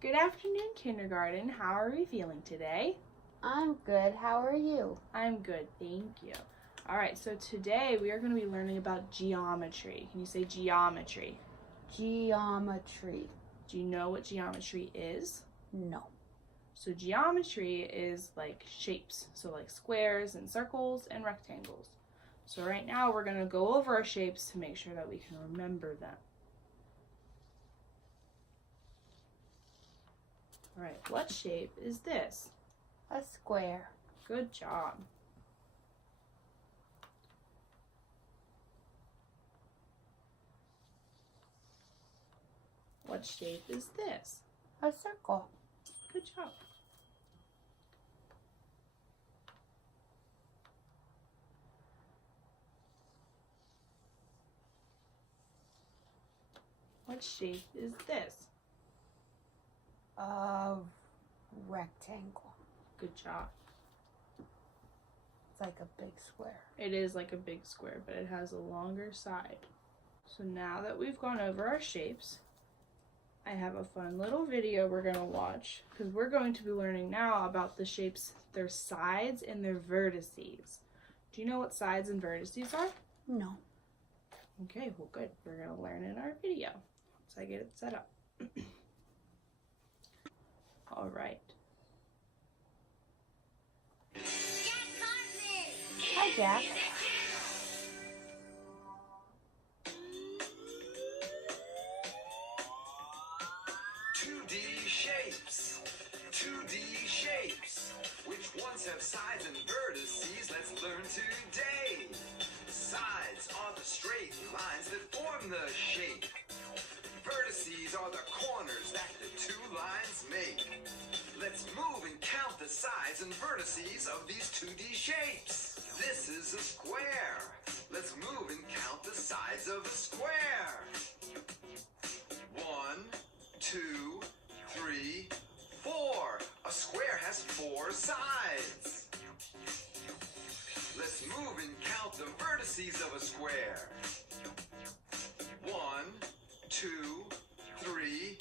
Good afternoon, kindergarten. How are we feeling today? I'm good. How are you? I'm good, thank you. All right, so today we are going to be learning about geometry. Can you say geometry? Geometry. Do you know what geometry is? No. So geometry is like shapes, so like squares and circles and rectangles. So right now we're going to go over our shapes to make sure that we can remember them. All right, what shape is this? A square. Good job. What shape is this? A circle. Good job. What shape is this? A rectangle. Good job. It's like a big square. It is like a big square, but it has a longer side. So now that we've gone over our shapes, I have a fun little video we're going to watch because we're going to be learning now about the shapes, their sides and their vertices. Do you know what sides and vertices are? No. Okay, well good. We're going to learn in our video once I get it set up. All right. Hi, Jack. Which ones have sides and vertices? Let's learn today. Sides are the straight lines that form the shape. Vertices are the corners that the two lines make. Let's move and count the sides and vertices of these 2D shapes. This is a square. Let's move and count the sides of a square. 1, 2, 3, 4. A square has 4 sides. Let's move and count the vertices of a square. 1, 2, 3,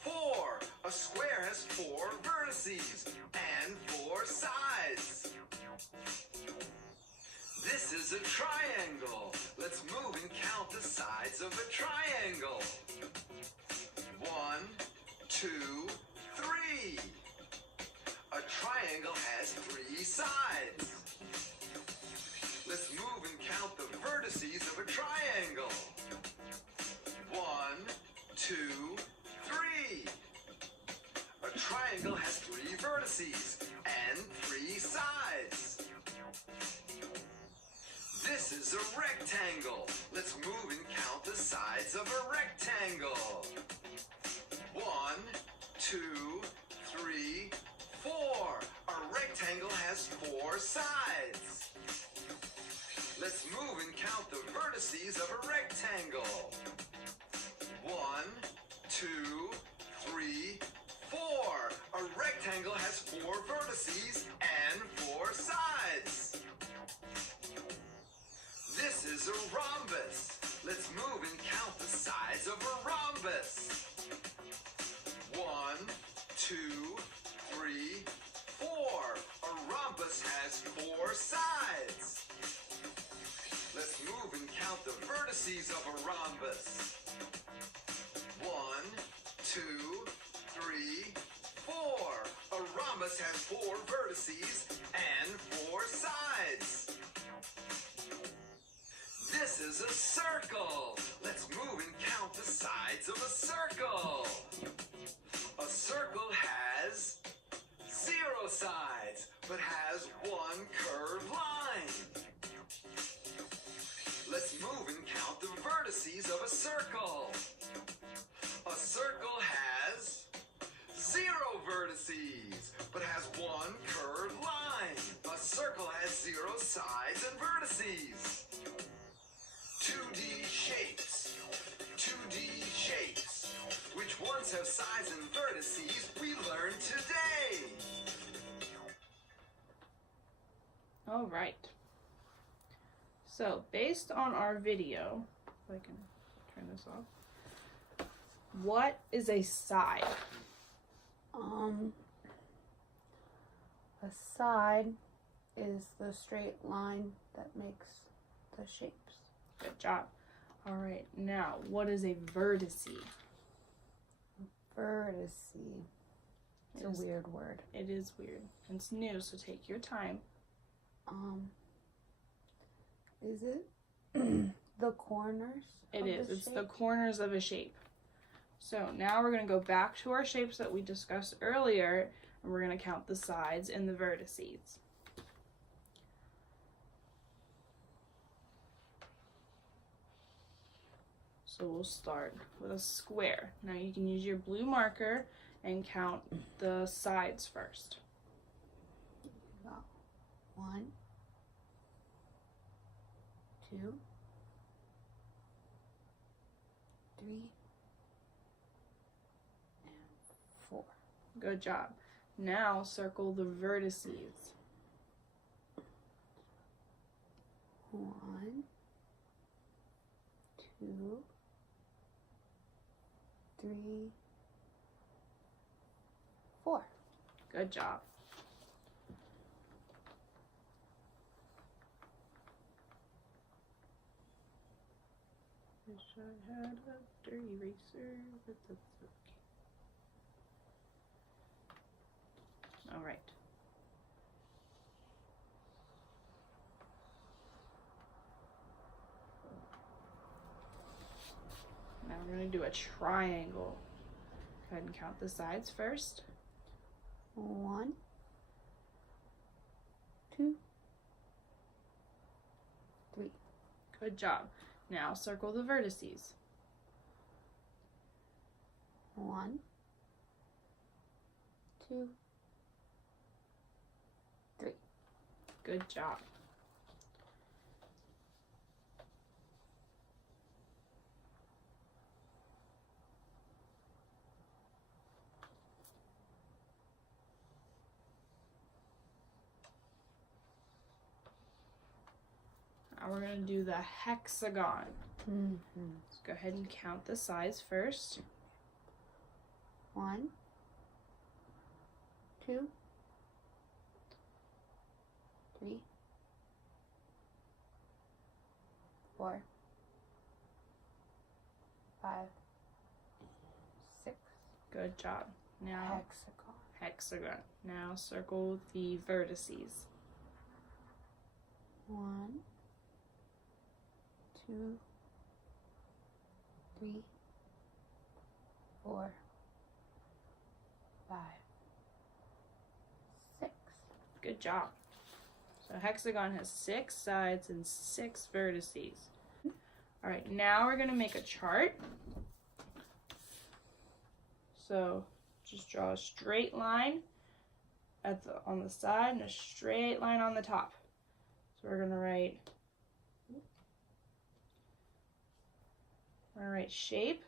4. A square has 4 vertices and 4 sides. This is a triangle. Let's move and count the sides of a triangle. 1, 2, 3. A triangle has 3 sides. Let's move and count the vertices of a triangle. 1, 2, 3. A triangle has 3 vertices and 3 sides. This is a rectangle. Let's move and count the sides of a rectangle. 1, 2, 3, 4. A rectangle has 4 sides. Let's move and count the vertices of a rectangle. 1, 2, 3, 4. A rectangle has 4 vertices and 4 sides. This is a rhombus. Let's move and count the sides of a rhombus. 1, 2, 3, 4. A rhombus has 4 sides. Let's move and count the vertices of a rhombus. 1, 2, 3, 4. A rhombus has 4 vertices and 4 sides. This is a circle. Let's move and count the sides of a circle. A circle has 0 sides, but has 1 curved line. Let's move and count the vertices of a circle. A circle has 0 vertices, but has 1 curved line. A circle has 0 sides and vertices. 2D shapes. 2D shapes. Which ones have sides and vertices? We learned today. All right. So based on our video, if I can turn this off, what is a side? A side is the straight line that makes the shapes. Good job. All right, now what is a vertice? Vertice. It's a weird word. It is weird. It's new, so take your time. Is it the corners? It is. It's the corners of a shape. So now we're going to go back to our shapes that we discussed earlier, and we're going to count the sides and the vertices. So we'll start with a square. Now you can use your blue marker and count the sides first. 1, 2, 3, and 4. Good job. Now circle the vertices. 1, 2, 3, 4. Good job. Wish I had a dirty eraser, but that's okay. All right. Now we're going to do a triangle. Go ahead and count the sides first. 1, 2, 3. Good job. Now circle the vertices. 1, 2, 3. Good job. Now we're going to do the hexagon. Let's go ahead and count the sides first. 1, 2, 3, 4, 5, 6. Good job. Now hexagon. Now circle the vertices. 1, 2, 3, 4, 5, 6. Good job. So hexagon has 6 sides and 6 vertices. All right, now we're going to make a chart. So just draw a straight line on the side and a straight line on the top. So we're going to write shape,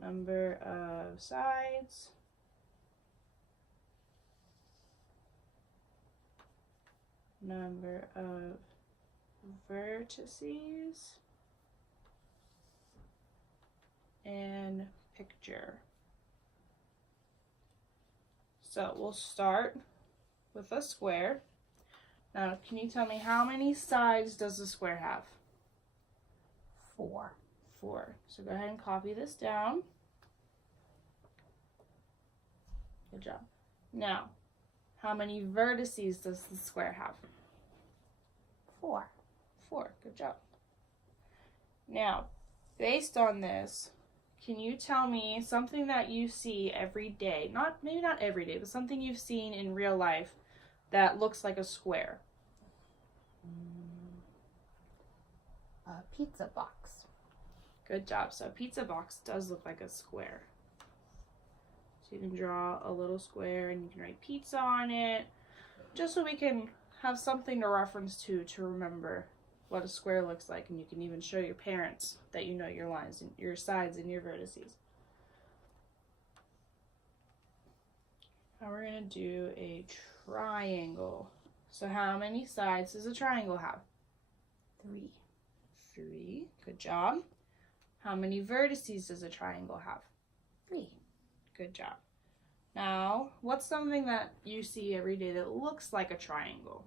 number of sides, number of vertices, and picture. So we'll start with a square. Now, can you tell me how many sides does the square have? 4. 4. So go ahead and copy this down. Good job. Now, how many vertices does the square have? 4. 4. Good job. Now, based on this, can you tell me something that you see every day? Maybe not every day, but something you've seen in real life that looks like a square? A pizza box. Good job. So a pizza box does look like a square. So you can draw a little square and you can write pizza on it, just so we can have something to reference to remember what a square looks like, and you can even show your parents that you know your lines and your sides and your vertices. Now we're going to do a triangle. So how many sides does a triangle have? 3. 3. Good job. How many vertices does a triangle have? 3. Good job. Now, what's something that you see every day that looks like a triangle?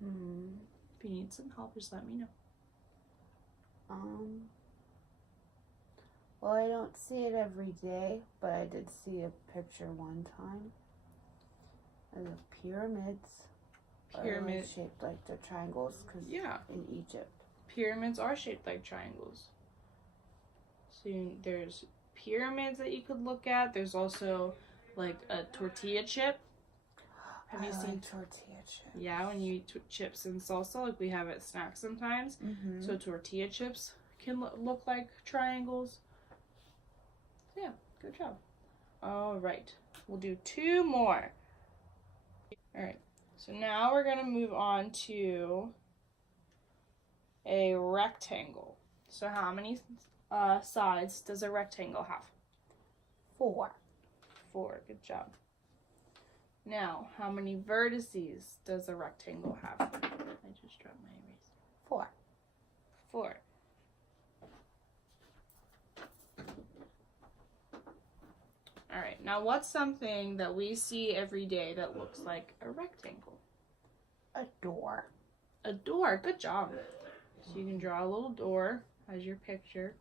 If you need some help, just let me know. Well, I don't see it every day, but I did see a picture one time of the pyramids. Pyramid. Shaped like the triangles, because Yeah. in Egypt. Pyramids are shaped like triangles. So there's pyramids that you could look at. There's also like a tortilla chip. Have you seen tortilla chip? Yeah, when you eat chips and salsa, like we have at snacks sometimes. So tortilla chips can look like triangles. Yeah, good job. All right, we'll do 2 more. All right, so now we're gonna move on to a rectangle. So how many sides does a rectangle have? 4. 4, good job. Now, how many vertices does a rectangle have? I just dropped my eraser. 4. 4. All right, now what's something that we see every day that looks like a rectangle? A door. A door, good job. So you can draw a little door as your picture.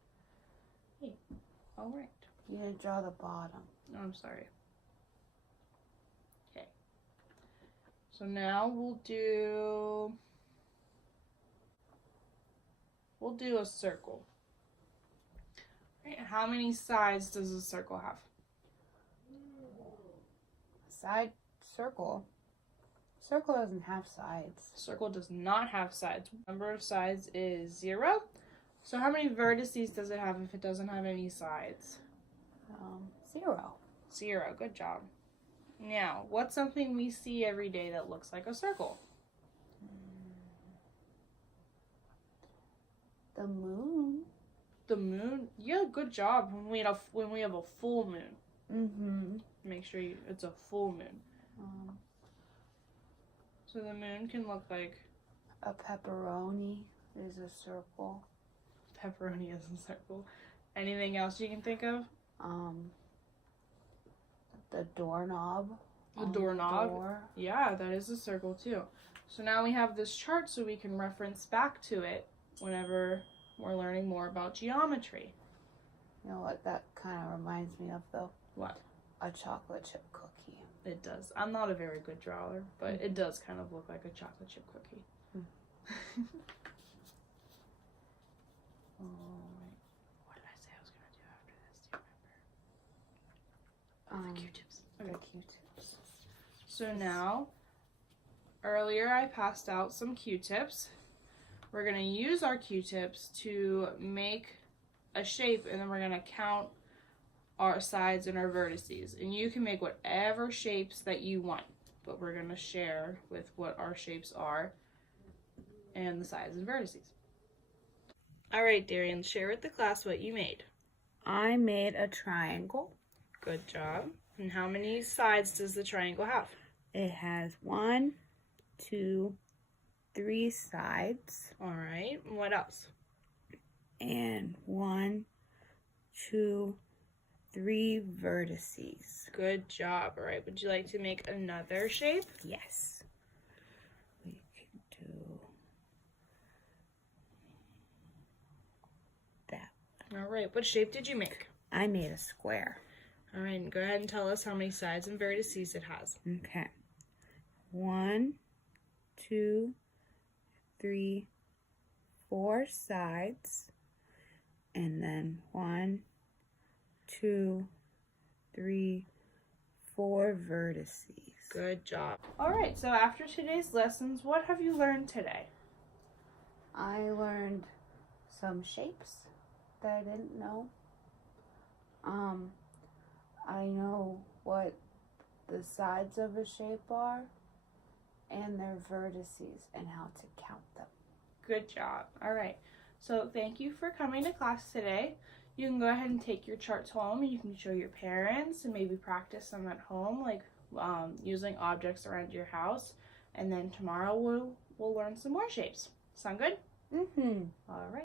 Hey, all right. You didn't draw the bottom. Oh, I'm sorry. Okay. So now we'll do a circle. Right, how many sides does a circle have? Side circle. Circle doesn't have sides. Circle does not have sides. Number of sides is 0. So how many vertices does it have if it doesn't have any sides? 0. 0. Good job. Now, what's something we see every day that looks like a circle? The moon. The moon? Yeah, good job. When we have a full moon. Make sure it's a full moon. So the moon can look like a pepperoni is a circle. Pepperoni is a circle. Anything else you can think of? The doorknob. The doorknob? Door. Yeah, that is a circle too. So now we have this chart so we can reference back to it whenever we're learning more about geometry. You know what that kind of reminds me of, though? What? A chocolate chip cookie. It does. I'm not a very good drawer, but it does kind of look like a chocolate chip cookie. Alright. What did I say I was going to do after this? Do you remember? The Q-tips. Okay. The Q-tips. So now, earlier I passed out some Q-tips. We're going to use our Q-tips to make a shape, and then we're going to count our sides and our vertices. And you can make whatever shapes that you want, but we're going to share with what our shapes are and the sides and vertices. All right, Darian, share with the class what you made. I made a triangle. Good job. And how many sides does the triangle have? It has 1, 2, 3 sides. All right. And what else? And 1, 2, 3 vertices. Good job. All right. Would you like to make another shape? Yes. We can do that. All right. What shape did you make? I made a square. All right. And go ahead and tell us how many sides and vertices it has. Okay. 1, 2, 3, 4 sides. And then 1, 2, 3, 4 vertices. Good job. All right, so after today's lessons, what have you learned today? I learned some shapes that I didn't know. I know what the sides of a shape are and their vertices and how to count them. Good job. All right, so thank you for coming to class today. You can go ahead and take your charts home and you can show your parents and maybe practice them at home, like using objects around your house. And then tomorrow we'll learn some more shapes. Sound good? Mm-hmm. All right.